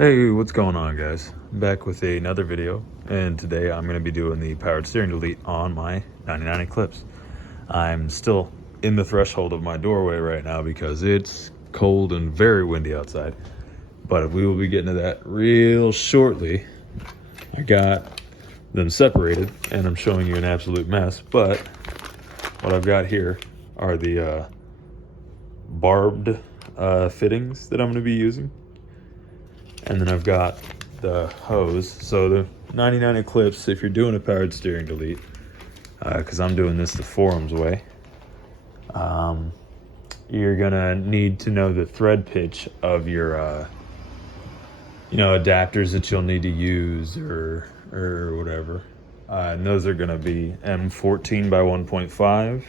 Hey, what's going on, guys? I'm back with another video, and today I'm going to be doing the powered steering delete on my 99 Eclipse. I'm still in the threshold of my doorway right now because it's cold and very windy outside, but we will be getting to that real shortly. I got them separated, and I'm showing you an absolute mess, but what I've got here are the barbed fittings that I'm going to be using. And then I've got the hose. So the 99 Eclipse, if you're doing a powered steering delete, because I'm doing this the forums way, you're gonna need to know the thread pitch of your adapters that you'll need to use or whatever. And those are gonna be M14 by 1.5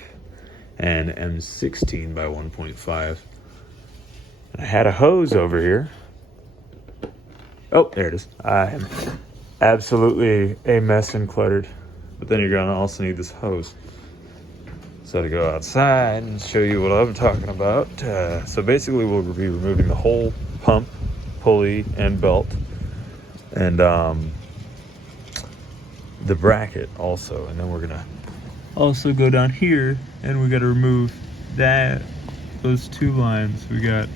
and M16 by 1.5. I had a hose over here. Oh, there it is. I am absolutely a mess and cluttered. But then you're gonna also need this hose. So to go outside and show you what I'm talking about. So basically we'll be removing the whole pump, pulley, and belt. And the bracket also. And then we're gonna also go down here and we gotta remove those two lines. We got,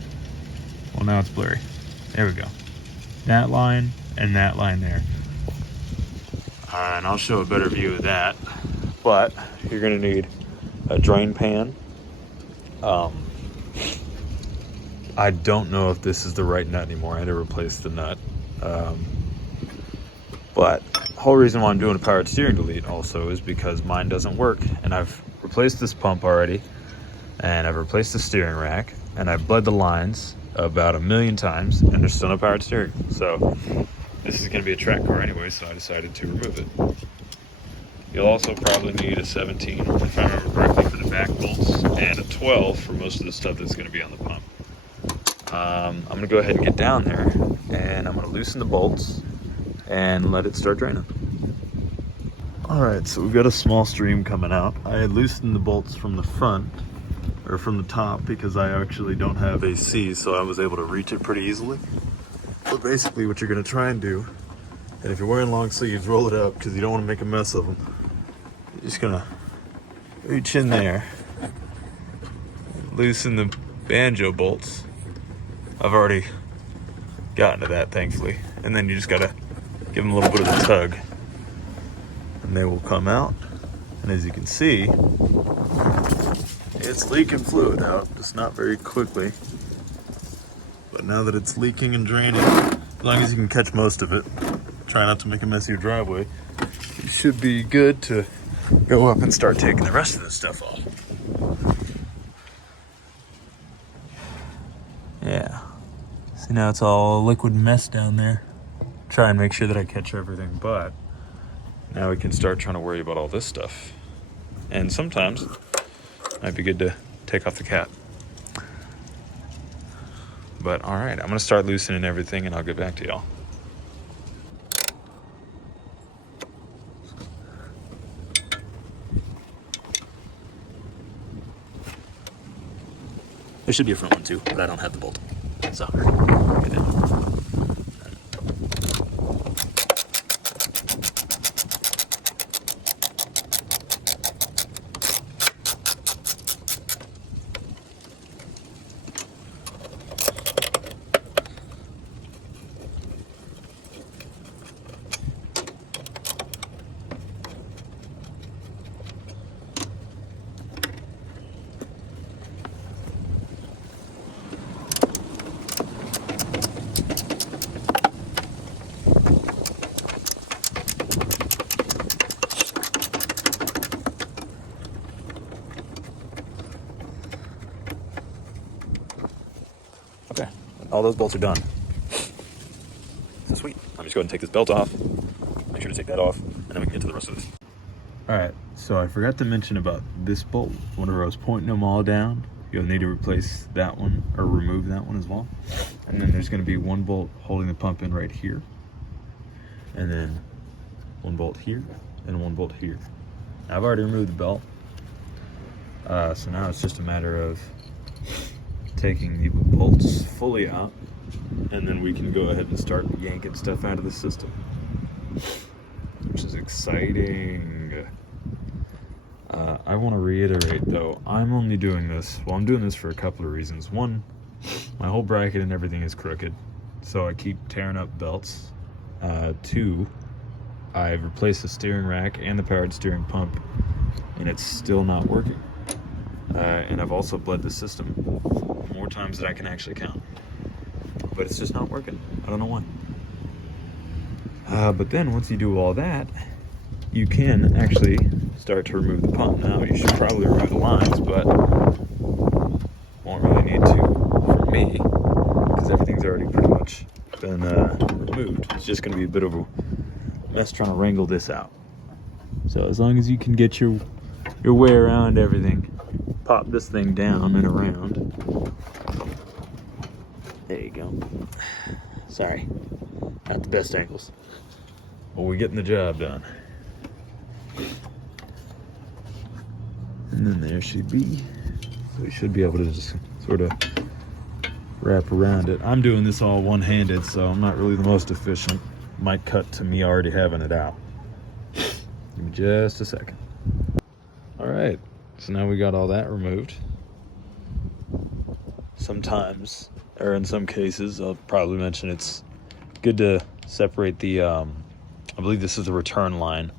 well, now it's blurry. There we go. That line and that line there. And I'll show a better view of that. But you're gonna need a drain pan. I don't know if this is the right nut anymore. I had to replace the nut. But the whole reason why I'm doing a powered steering delete also is because mine doesn't work. And I've replaced this pump already. And I've replaced the steering rack. And I've bled the lines about 1,000,000 times, and there's still no powered steering. So this is going to be a track car anyway, so I decided to remove it. You'll also probably need a 17, if I remember correctly, for the back bolts, and a 12 for most of the stuff that's going to be on the pump. I'm going to go ahead and get down there, and I'm going to loosen the bolts and let it start draining. Alright, so we've got a small stream coming out. I had loosened the bolts from the front, or from the top, because I actually don't have AC, so I was able to reach it pretty easily. But basically what you're going to try and do, and if you're wearing long sleeves, roll it up because you don't want to make a mess of them. You're just going to reach in there, loosen the banjo bolts. I've already gotten to that, thankfully. And then you just got to give them a little bit of a tug, and they will come out. And as you can see, it's leaking fluid out, just not very quickly. But now that it's leaking and draining, as long as you can catch most of it, try not to make a mess of your driveway, you should be good to go up and start taking the rest of this stuff off. Yeah. See, now it's all a liquid mess down there. Try and make sure that I catch everything, but now we can start trying to worry about all this stuff. And sometimes might be good to take off the cap. But all right, I'm gonna start loosening everything and I'll get back to y'all. There should be a front one too, but I don't have the bolt. So, get in. Okay, all those bolts are done. So sweet. I'm just going to take this belt off, make sure to take that off, and then we can get to the rest of this. Alright, so I forgot to mention about this bolt. Whenever I was pointing them all down, you'll need to replace that one, or remove that one as well. And then there's going to be one bolt holding the pump in right here. And then one bolt here, and one bolt here. Now, I've already removed the belt. So now it's just a matter of taking the bolts fully out and then we can go ahead and start yanking stuff out of the system, which is exciting. I want to reiterate though, I'm only doing this, well, I'm doing this for a couple of reasons. One, my whole bracket and everything is crooked, so I keep tearing up belts. Two, I've replaced the steering rack and the powered steering pump, and it's still not working. And I've also bled the system more times than I can actually count, but it's just not working. I don't know why. But then once you do all that, you can actually start to remove the pump. Now you should probably remove the lines, but won't really need to for me, because everything's already pretty much been removed. It's just going to be a bit of a mess trying to wrangle this out. So as long as you can get your way around everything, pop this thing down and around. There you go. Sorry, not the best angles. Well, we're getting the job done. And then there should be, so we should be able to just sort of wrap around it. I'm doing this all one-handed, so I'm not really the most efficient. Might cut to me already having it out. Give me just a second. All right, so now we got all that removed. Sometimes, or in some cases, I'll probably mention it's good to separate the, I believe this is the return line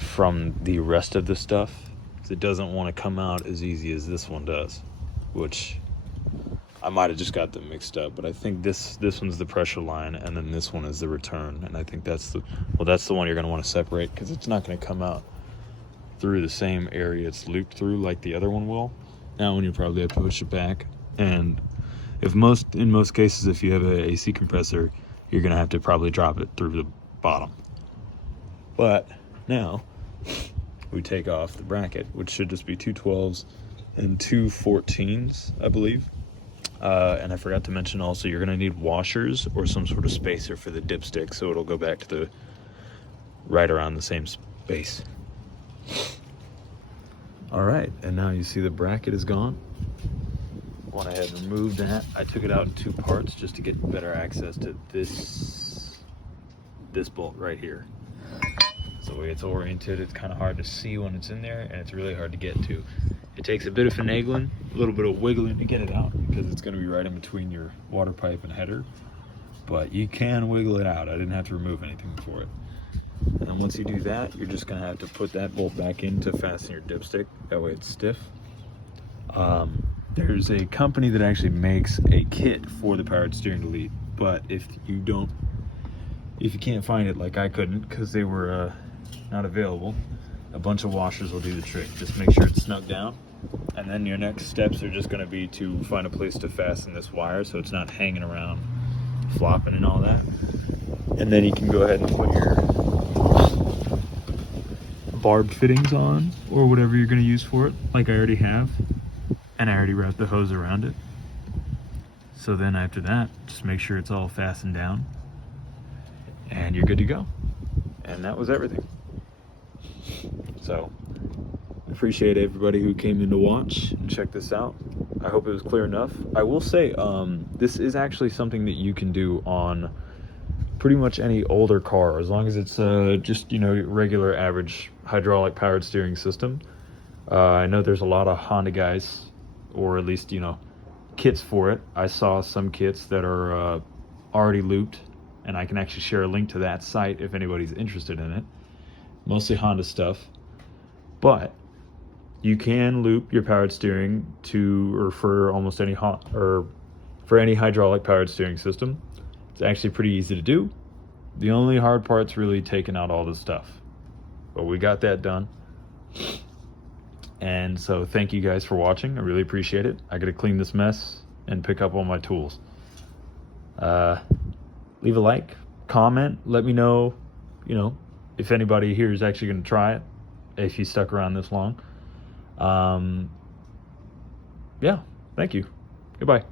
from the rest of the stuff. It doesn't want to come out as easy as this one does, which I might have just got them mixed up, but I think this one's the pressure line, and then this one is the return, and I think that's the one you're going to want to separate, because it's not going to come out through the same area it's looped through like the other one will. That one you probably have to push it back, and in most cases, if you have an AC compressor, you're going to have to probably drop it through the bottom. But now we take off the bracket, which should just be 2 12s and 2 14s, I believe. And I forgot to mention also, you're going to need washers or some sort of spacer for the dipstick, so it'll go back to the right around the same space. All right, and now you see the bracket is gone. Went ahead and removed that. I took it out in 2 parts just to get better access to this bolt right here. So the way it's oriented, it's kind of hard to see when it's in there, and it's really hard to get to. It takes a bit of finagling, a little bit of wiggling to get it out, because it's going to be right in between your water pipe and header. But you can wiggle it out. I didn't have to remove anything for it. And then once you do that, you're just going to have to put that bolt back in to fasten your dipstick. That way it's stiff. There's a company that actually makes a kit for the powered steering delete, but if you can't find it, like I couldn't because they were not available, a bunch of washers will do the trick. Just make sure it's snug down, and then your next steps are just going to be to find a place to fasten this wire so it's not hanging around flopping and all that. And then you can go ahead and put your barbed fittings on, or whatever you're going to use for it, like I already have, and I already wrapped the hose around it. So then after that, just make sure it's all fastened down, and you're good to go. And that was everything. So appreciate everybody who came in to watch and check this out. I hope it was clear enough. I will say, this is actually something that you can do on pretty much any older car, as long as it's just, regular average hydraulic powered steering system. I know there's a lot of Honda guys, or at least, kits for it. I saw some kits that are already looped, and I can actually share a link to that site if anybody's interested in it. Mostly Honda stuff, but you can loop your powered steering for almost any for any hydraulic powered steering system. It's actually pretty easy to do. The only hard part's really taking out all the stuff, but we got that done. And so thank you guys for watching. I really appreciate it. I gotta clean this mess and pick up all my tools. Leave a like, comment, let me know, if anybody here is actually going to try it, if you stuck around this long. Yeah, thank you. Goodbye.